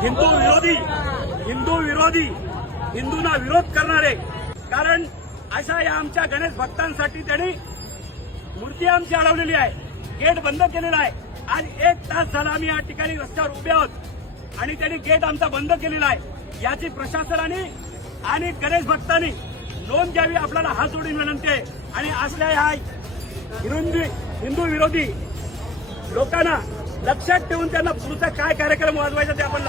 हिंदू विरोधी हिंदूंना विरोध करणारे, कारण अशा या आमच्या गणेश भक्तांसाठी त्यांनी मूर्ती आमची अडवलेली आहे, गेट बंद केलेला आहे. आज 1 तास झाला आम्ही या ठिकाणी रस्त्यावर उभे आहोत आणि त्यांनी गेट आमचा बंद केलेला आहे. याची प्रशासनाने आणि गणेश भक्तांनी नोंद घ्यावी, आपल्याला हात जोडून विनंती आहे. आणि असल्या ह्या हिंदू विरोधी लोकांना लक्षात ठेवून त्यांना पुढचा काय कार्यक्रम वाजवायचा ते आपण